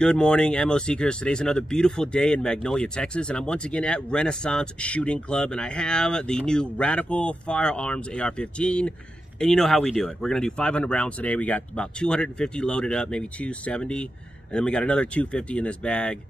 Good morning, ammo seekers. Today's another beautiful day in Magnolia, Texas, and I'm once again at Renaissance Shooting Club, and I have the new Radical Firearms AR15, and you know how we do it. We're going to do 500 rounds today. We got about 250 loaded up, maybe 270, and then we got another 250 in this bag,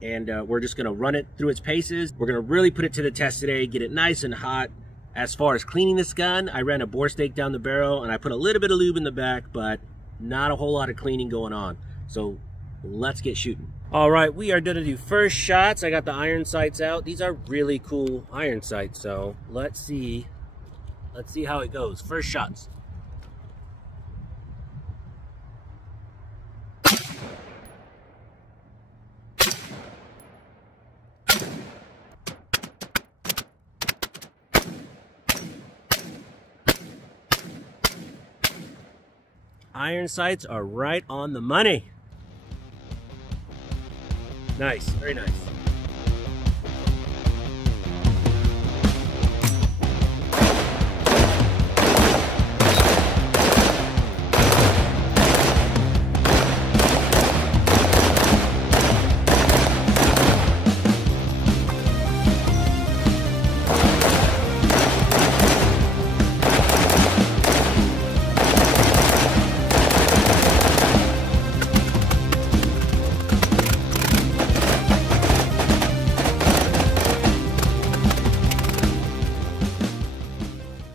and we're just going to run it through its paces. We're going to really put it to the test today, get it nice and hot. As far as cleaning this gun, I ran a bore stake down the barrel, and I put a little bit of lube in the back, but not a whole lot of cleaning going on. So let's get shooting. All right, we are gonna do first shots. I got the iron sights out. These are really cool iron sights, so let's see how it goes. First shots. Iron sights are right on the money. Nice, very nice.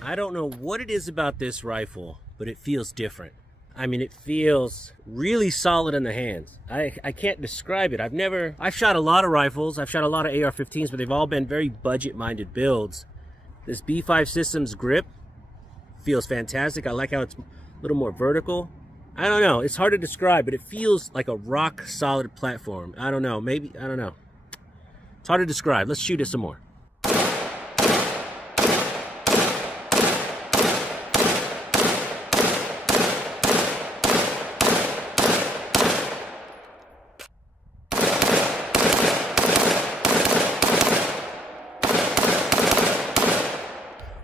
I don't know what it is about this rifle, but it feels different. I mean, it feels really solid in the hands. I can't describe it. I've shot a lot of rifles. I've shot a lot of AR-15s, but they've all been very budget-minded builds. This B5 Systems grip feels fantastic. I like how it's a little more vertical. I don't know. It's hard to describe, but it feels like a rock-solid platform. I don't know. Maybe, I don't know. It's hard to describe. Let's shoot it some more.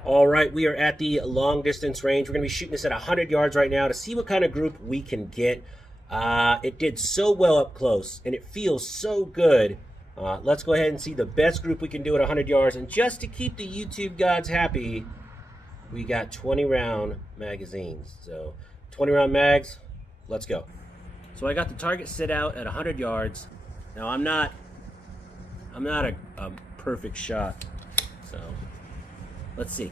All right, we are at the long distance range. We're going to be shooting this at 100 yards right now to see what kind of group we can get. It did so well up close, and it feels so good. Let's go ahead and see the best group we can do at 100 yards. And just to keep the YouTube gods happy, we got 20-round magazines. So 20-round mags, let's go. So I got the target set out at 100 yards. Now I'm not a perfect shot, so let's see.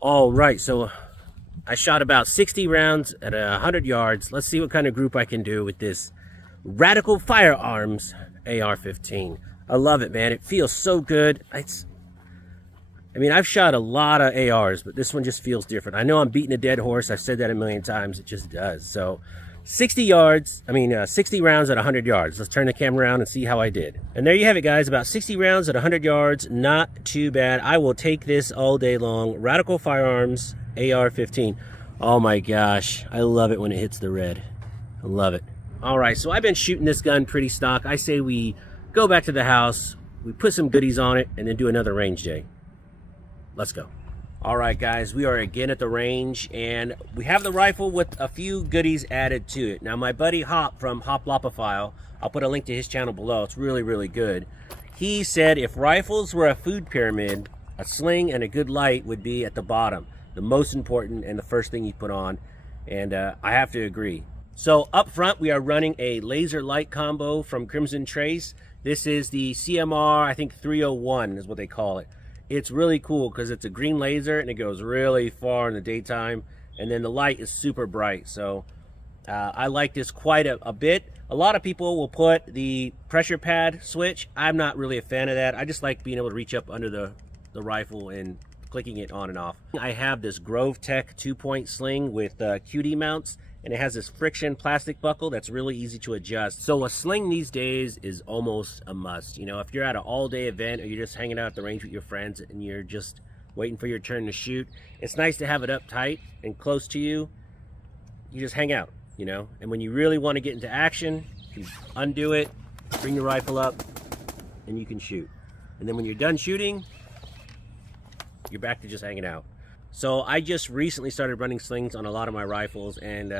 All right, so I shot about 60 rounds at 100 yards. Let's see what kind of group I can do with this Radical Firearms AR-15. I love it, man. It feels so good. I mean, I've shot a lot of ARs, but this one just feels different. I know I'm beating a dead horse. I've said that a million times. It just does. So 60 rounds at 100 yards. Let's turn the camera around and see how I did. And there you have it, guys. About 60 rounds at 100 yards. Not too bad. I will take this all day long. Radical Firearms AR-15. Oh my gosh. I love it when it hits the red. I love it. All right, so I've been shooting this gun pretty stock. I say we go back to the house, we put some goodies on it, and then do another range day. Let's go. All right, guys, we are again at the range, and we have the rifle with a few goodies added to it. Now, my buddy Hop from Hoplopophile, I'll put a link to his channel below. It's really, really good. He said if rifles were a food pyramid, a sling and a good light would be at the bottom, the most important and the first thing you put on, and I have to agree. So up front, we are running a laser light combo from Crimson Trace. This is the CMR, I think 301 is what they call it. It's really cool because it's a green laser and it goes really far in the daytime, and then the light is super bright. So I like this quite a bit. A lot of people will put the pressure pad switch. I'm not really a fan of that. I just like being able to reach up under the rifle and clicking it on and off. I have this Grove Tech 2-point sling with QD mounts, and it has this friction plastic buckle that's really easy to adjust. So a sling these days is almost a must. You know, if you're at an all-day event or you're just hanging out at the range with your friends and you're just waiting for your turn to shoot. It's nice to have it up tight and close to you. You just hang out, you know? And when you really want to get into action, you undo it, bring your rifle up, and you can shoot. And then when you're done shooting, you're back to just hanging out. So I just recently started running slings on a lot of my rifles, and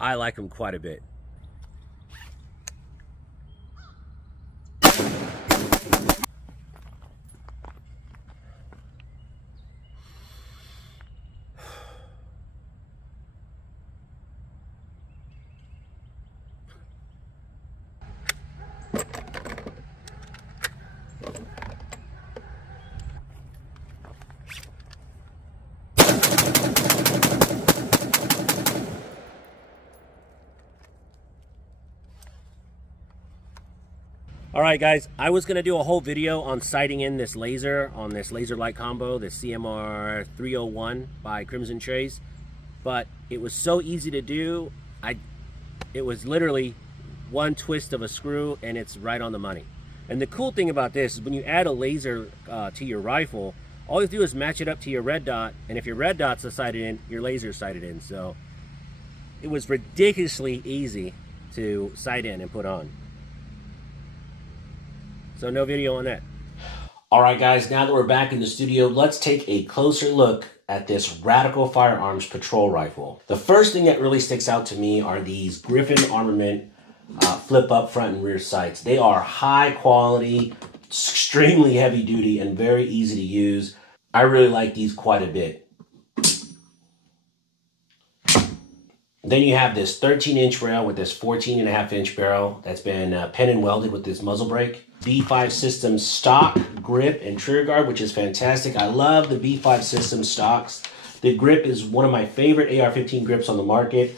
I like them quite a bit. Alright guys, I was going to do a whole video on sighting in this laser, on this laser light combo, this CMR301 by Crimson Trace, but it was so easy to do. It was literally one twist of a screw and it's right on the money. And the cool thing about this is when you add a laser to your rifle, all you have to do is match it up to your red dot, and if your red dot's sighted in, your laser's sighted in. So it was ridiculously easy to sight in and put on. So no video on that. All right, guys, now that we're back in the studio, let's take a closer look at this Radical Firearms patrol rifle. The first thing that really sticks out to me are these Griffin Armament flip up front and rear sights. They are high quality, extremely heavy duty, and very easy to use. I really like these quite a bit. Then you have this 13-inch rail with this 14.5-inch barrel that's been pen and welded with this muzzle brake. B5 system stock grip and trigger guard, which is fantastic. I love the B5 system stocks. The grip is one of my favorite AR15 grips on the market.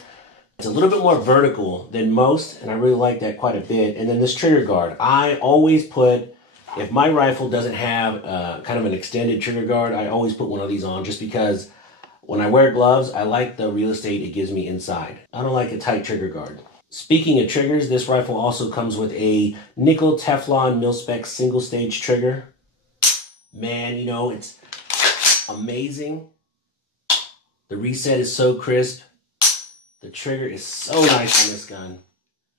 It's a little bit more vertical than most, and I really like that quite a bit. And then this trigger guard. I always put, if my rifle doesn't have kind of an extended trigger guard, I always put one of these on just because when I wear gloves, I like the real estate it gives me inside. I don't like a tight trigger guard. Speaking of triggers, this rifle also comes with a nickel Teflon mil-spec single-stage trigger. Man, you know, it's amazing. The reset is so crisp. The trigger is so nice on this gun.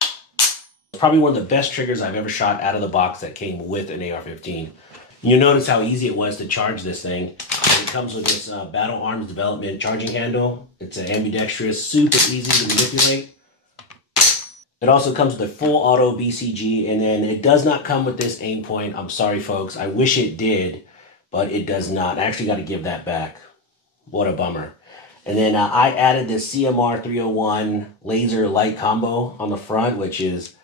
It's probably one of the best triggers I've ever shot out of the box that came with an AR-15. You notice how easy it was to charge this thing. It comes with this Battle Arms Development charging handle. It's ambidextrous, super easy to manipulate. It also comes with a full auto BCG, and then it does not come with this aim point. I'm sorry, folks. I wish it did, but it does not. I actually got to give that back. What a bummer. And then I added this CMR301 laser light combo on the front, which is,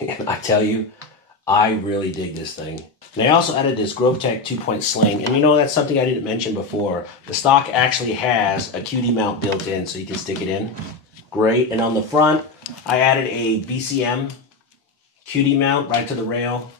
I tell you, I really dig this thing. And I also added this GroveTech 2-point sling. And you know, that's something I didn't mention before. The stock actually has a QD mount built in, so you can stick it in. Great. And on the front, I added a BCM QD mount right to the rail.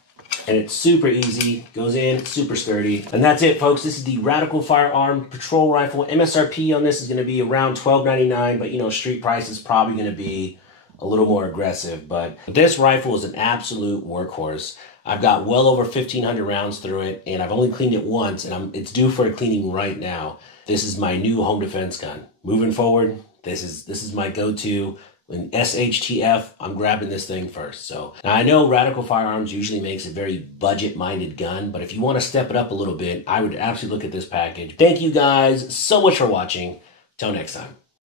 And it's super easy, goes in, super sturdy. And that's it, folks. This is the Radical Firearm Patrol Rifle. MSRP on this is going to be around $12.99, but you know, street price is probably going to be a little more aggressive. But this rifle is an absolute workhorse. I've got well over 1,500 rounds through it, and I've only cleaned it once, and it's due for a cleaning right now. This is my new home defense gun. Moving forward, this is my go-to. In SHTF, I'm grabbing this thing first. So now I know Radical Firearms usually makes a very budget-minded gun, but if you want to step it up a little bit, I would absolutely look at this package. Thank you guys so much for watching. Till next time.